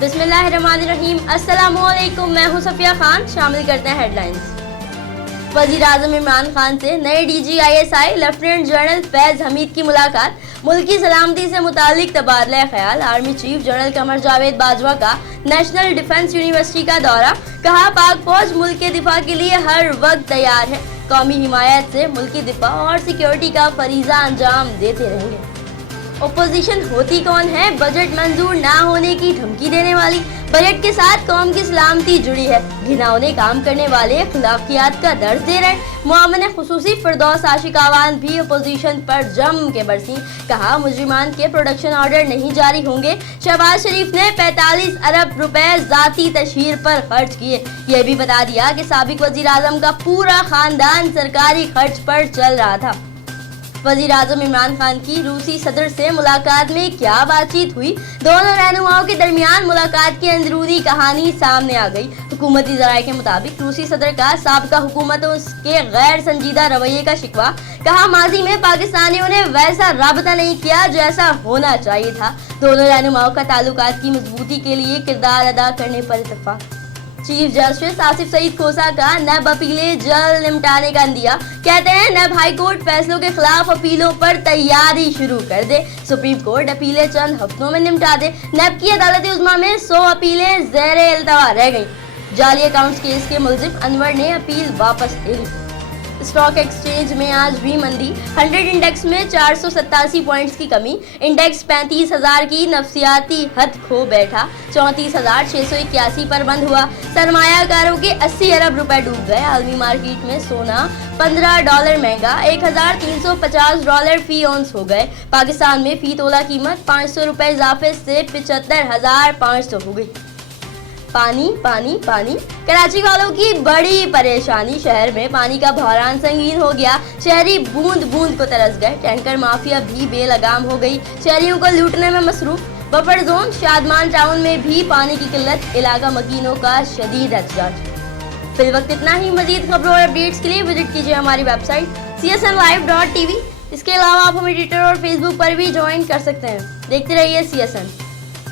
बिस्मिल्लाहिर्रहमानिर्रहीम। अस्सलामुअलैकुम, मैं हूं सफिया खान। शामिल करते हैं हेडलाइंस। वज़ीर आज़म इमरान खान से नए DGISI लेफ्टिनेंट जनरल फैज़ हमीद की मुलाकात। मुल्की सलामती से मुतालिक तबादला ख्याल। Army chief general Qamar Javed Bajwa का नेशनल डिफेंस यूनिवर्सिटी का दौरा। कहा, पाक फौज मुल्क के दिफा के लिए हर वक्त तैयार है। कौमी हिमायत से मुल्की दिफा और सिक्योरिटी का फरीजा अंजाम देते रहेंगे। ओपोजिशन होती कौन है? बजट मंजूर ना होने की धमकी देने वाली। बजट के साथ कौम की सलामती जुड़ी है। घिनौने काम करने वाले खिलाफियात का दर्ज दे रहे। मुआमन खुसूसी फिरदौस आशिकावान भी अपोजिशन पर जम के बरसी। कहा, मुजरिमान के प्रोडक्शन ऑर्डर नहीं जारी होंगे। शहबाज शरीफ ने 45 अरब रुपए जाती तशहीर पर खर्च किए। यह भी बता दिया कि साबिक वजीर आजम का पूरा खानदान सरकारी खर्च पर चल रहा था। वज़ीर आज़म इमरान खान की रूसी सदर से मुलाकात में क्या बातचीत हुई? दोनों रहनुमाओं के दरमियान मुलाकात की अंदरूनी कहानी सामने आ गई। हुकूमती ज़राए के मुताबिक रूसी सदर का साबिका हुकूमतों के गैर संजीदा रवैये का शिकवा। कहा, माजी में पाकिस्तानियों ने वैसा राबता नहीं किया जैसा होना चाहिए था। दोनों रहनुमाओं का ताल्लुकात की मजबूती के लिए किरदार अदा करने पर इत्तेफाक। चीफ जस्टिस आसिफ सईद खोसा का नैब अपीलें जल्द निपटाने का अंदिया। कहते हैं, नैब हाई कोर्ट फैसलों के खिलाफ अपीलों पर तैयारी शुरू कर दे। सुप्रीम कोर्ट अपीलें चंद हफ्तों में निपटा दे। नैब की अदालत उज़्मा में 100 अपीलें ज़ेरे इल्तवा रह गईं। जाली अकाउंट्स केस के मुलजिम अनवर ने अपील वापस ले ली। स्टॉक एक्सचेंज में आज भी मंदी। 100 इंडेक्स में 487 पॉइंट्स की कमी। इंडेक्स 35,000 की नफसियाती हद खो बैठा। 34,681 पर बंद हुआ। सरमायाकारों के 80 अरब रुपए डूब गए। आलमी मार्केट में सोना $15 महंगा, $1,350 फी औंस हो गए। पाकिस्तान में फी तोला कीमत 500 रुपए इजाफे से 75,500 हो गई। पानी पानी पानी, कराची वालों की बड़ी परेशानी। शहर में पानी का बहरान संगीन हो गया। शहरी बूंद बूंद को तरस गए। टैंकर माफिया भी बेलगाम हो गई। शहरियों को लूटने में मसरूफ। बफर जोन शादमान टाउन में भी पानी की किल्लत। इलाका मकीनों का शदीद एहतजाज। फिल वक्त इतना ही। मजीद खबरों और अपडेट्स के लिए विजिट कीजिए हमारी वेबसाइट csnlive.tv। इसके अलावा आप हमें ट्विटर और फेसबुक पर भी ज्वाइन कर सकते हैं। देखते रहिए CSN।